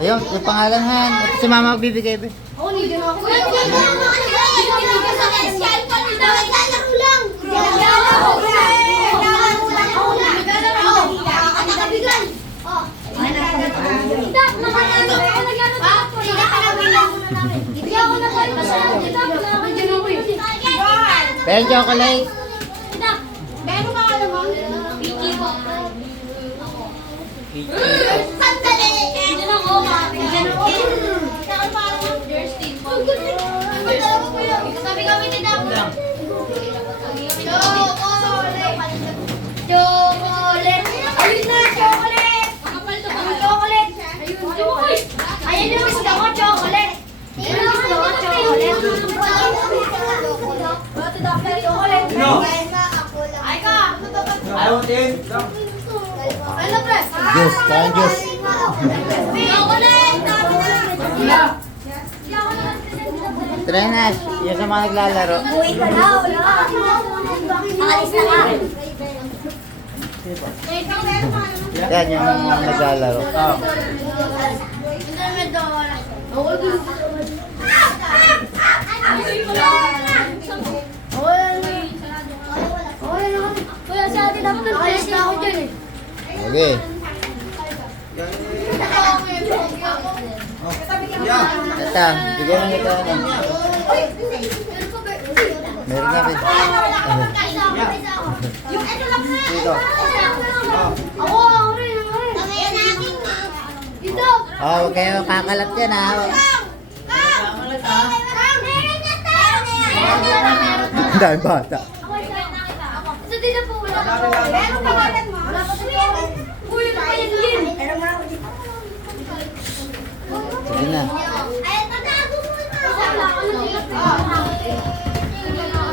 Ayun, yung pangalan Han. Ito si mama magbibigay ba? Oo, hindi na ako. Pero chocolate. Meron ka alam mo? Piki po. Sandali! Diyan ako, diyan ako. Thirsty po. Sabi kami ni Dap. Chocolate! Ayun na, chocolate! Chocolate! Ayun yung gusto ko, chocolate! Ayun yung gusto ko, chocolate! Ay ka! Ayaw din. Ano, pre? Juice, parang juice. Chocolate! Try na. Yung sa mga naglalaro. Uwi ka na, wala. Nakalis na ka. Yan yung naglalaro. Kuya, sa atin dapat nag-test na ako dyan eh. Okay. Ito, bigyan mo nito. Meron na rin. Yung ano lang ha? Dito. Ako rin. Dito. Oh, huwag kayo kakalat yan ha. Ang dami bata. Ito dito po. Wala pa po. Meron pa ulit mo? Wala pa po. Uy, ano pa yan din? Meron mo ako dito. Sige na. Ay, tatago mo na.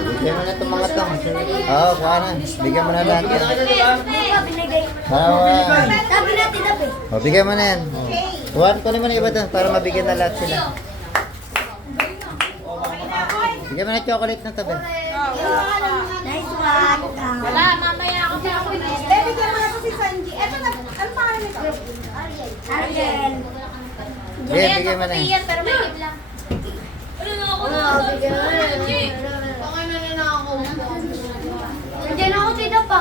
Bigyan mo na itong mga to. Oo, kuha na. Bigyan mo na lahat yan. Sabi natin dapat eh. O, bigyan mo na yan. Kuha ko naman yung iba doon para mabigyan na lahat sila. Bigyan mo na chocolate na tabi. Nice one. Wala, mamaya ako sa ako. Bigyan mo na po si Sanji. Eto na, ano pangalan nito? Ariel. Bigyan mo na yan. Pero may tip lang. Ano na ako na? Bigyan mo na. Pangalan na ako. Nandiyan ako dito pa.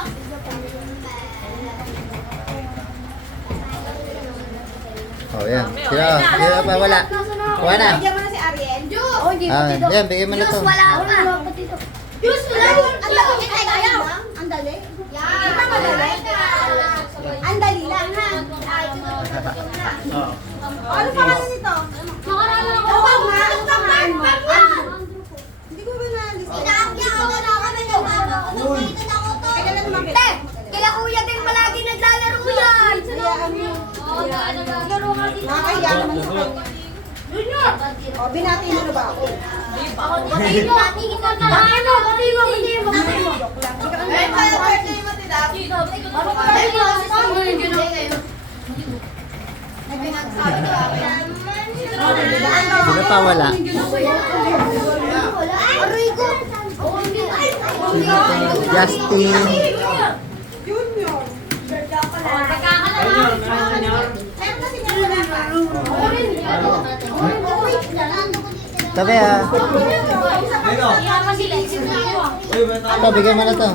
O, yan. Sino pa wala? Kuha na. Bigyan mo na si Ariel. Juice! Oh, hindi Ah, yan, bigyan mo na to. Juice, wala pa. Juice, wala. Ang dali. Ang dali. Ang dali. Ang dali lang, ha? Ano pangalan nito? Makarama ako. Ano pangalan mo? Hindi ko ba na-list? Inaakya ako na kami ng mama ko. Nakulitan ako to. Te, kila kuya din palagi naglalaro yan. Laro nga dito. Nakakahiya naman sa kanya. Junior! O, binati mo na ba ako? Batiin mo! Batiin mo! Batiin mo! Batiin mo! Batiin mo! Batiin mo! Eh, kaya birthday mo, Tida? Ano ka ba yung assistant mo yung ginawa kayo? Sino pa wala? Aray ko! Sino pa? Justin. Junior! Tabi ha. Ito, bigyan mo na to.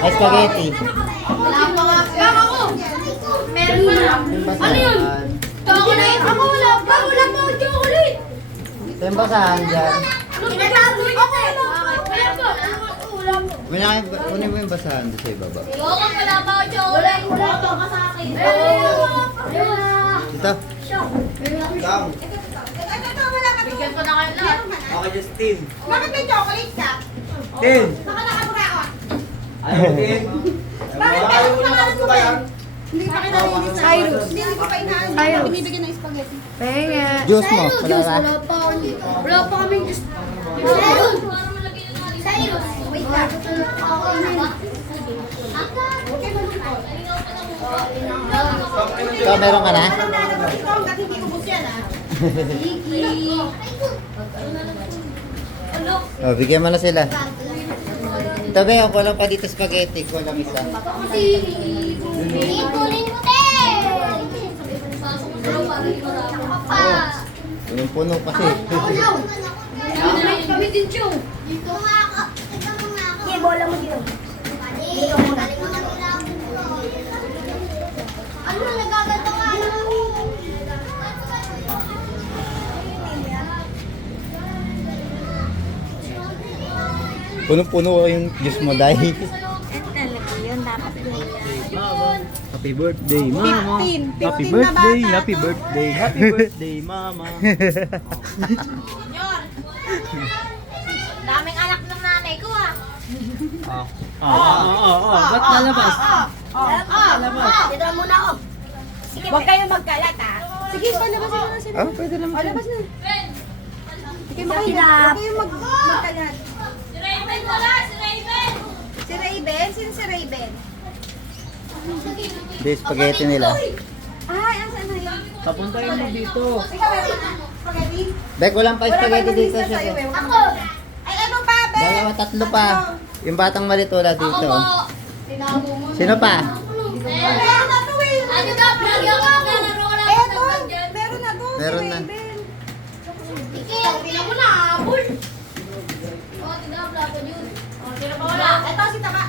Ay, spaghetti. Meron na. Ano yun? Chocolate? Ako wala pa. Wala pa ako chocolate. Ito yung basahan dyan. Tinatago ko ako. Wala pa. Kunin mo yung basahan doon sa ibaba. Wala pa ako chocolate. Wala pa sa akin. Ito. Dam. Bigyan ko na kayo lahat. Okay, Justin. Bakit may chocolate ka? Tin. Baka nakabura ako. Ayaw mo, Tin. Bakit Ayaw mo na pangalan mo ba yan? Hindi pa kinalinis. Cyrus. Hindi ko pa inaano. Cyrus. Binibigyan ng spaghetti. Penga. Juice mo, wala ba? Wala pa kaming juice. Cyrus. Wait lang. Ikaw, meron ka na? Ito hanggat hindi ubos yan ah. Oh, bigyan mo na sila. Tabi, ako lang pa dito spaghetti. Ko lang isa. Yung puno kasi. Kami din, Chong. Sige, bola mo dito. Ano na nagaganto ka? Puno-puno yung juice mo dahil. Talaga yun, dapat Happy birthday, Mama. 15 Happy na birthday, bata. happy birthday, happy birthday, Mama. Daming anak ng nanay ko ah. Ba't nalabas? Dito muna ako. Huwag kayong magkalat ah. Sige, palabasin mo na sila. Oh, pwede naman. Palabas na. Sige, huwag kayong magkalat. Si Raven? Sino si Raven? Hindi, spaghetti nila. Ay, asan na yun? Papuntayin mo dito. Ikaw, meron ka na? Spaghetti? Bek, walang pa spaghetti dito siya. Ako! Ay, ano pa, Ben? Dalawa, tatlo pa. Yung batang malit wala dito. Sino pa? Meron na to eh. Eto, meron na to. si Meron na. Raven. Eto, si Taba.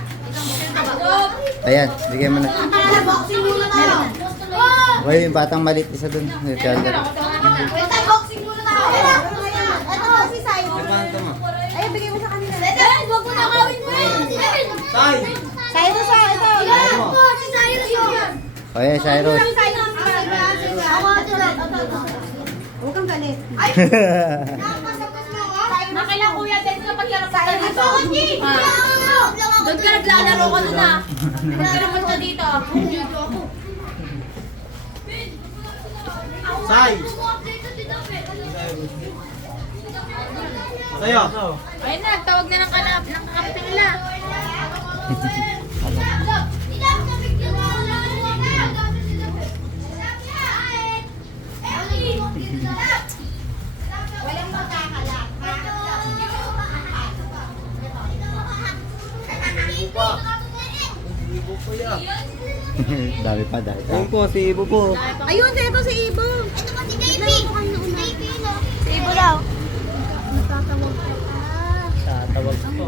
Ayan, bigyan mo na. Boxing muna tayo. Uy, yung batang malit isa dun. Yung charger. Wait, tayo, boxing muna tayo. Eto, si Simon. Nagkanto mo. Ay, bigay mo sa kanila. Wag mo na kawin mo yun. Tay! Cyrus ah, ito. Si Cyrus yun. O yan, Cyrus. Si Cyrus. Ako, ito lang. Huwag kang galit. Ay, nakailang kuya din sa paglaro sa dito. Doon ka naglalaro ka doon ah. Naglalaro ka dito. Tay! Tayo! Ayun na, tawag na ng kanap, ng kakapit nila. Walang magkakalat. Dami pa, dami pa. Ayun po, si Ibo po. Ayun, ito si Ibo. Ito pa si JP. Si Ibo daw. Natatawag ka. Tatawag ko.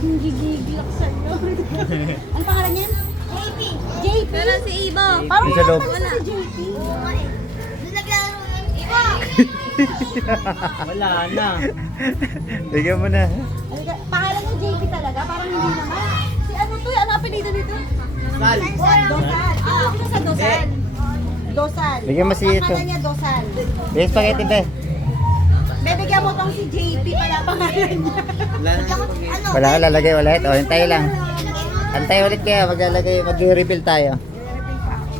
Gigigilak sa'yo. Ang pangalan niya? JP. JP? Pero si Ibo. Parang Yung sa loob. wala si JP. Doon naglaro ng Ibo. Wala na. Bigyan mo na. Pangalan niya JP talaga? Parang hindi naman. Si ano to? Ano apelido dito? Sal. Dosal. Dito sa Dosal. Dosal. Bigyan mo si Ang ito. pangalan niya Dosal. Bigyan spaghetti, be. Bibigyan mo tong si JP pala pangalan niya. Wala na yung pag- Wala ka lalagay ulit. O, hintay lang. Antay ulit kayo. Maglalagay, mag-refill tayo.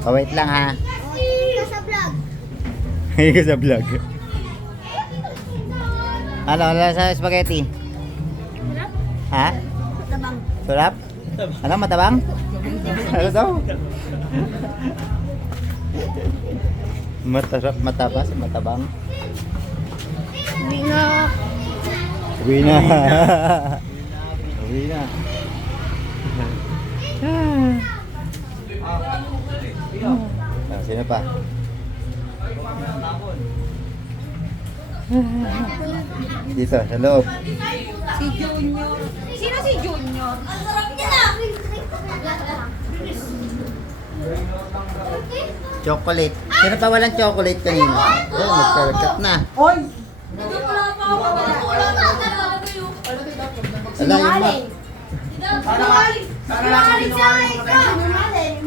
O, wait lang ha. Sa vlog. Ngayon ko sa vlog. Ano, wala sa spaghetti? Ha? Tabang. Sarap? Ano, matabang? Ano daw? Matarap, matabas, matabang. Uwi na. Uwi na. Uwi na. Ah, sino pa? Dito, sa loob. Si Junior. Sino si Junior? Ang sarap niya na. Chocolate. Sino pa walang chocolate kanina? Oh, nagkalat na. Oy! Wala yung ma... Sinungaling siya. Sinungaling.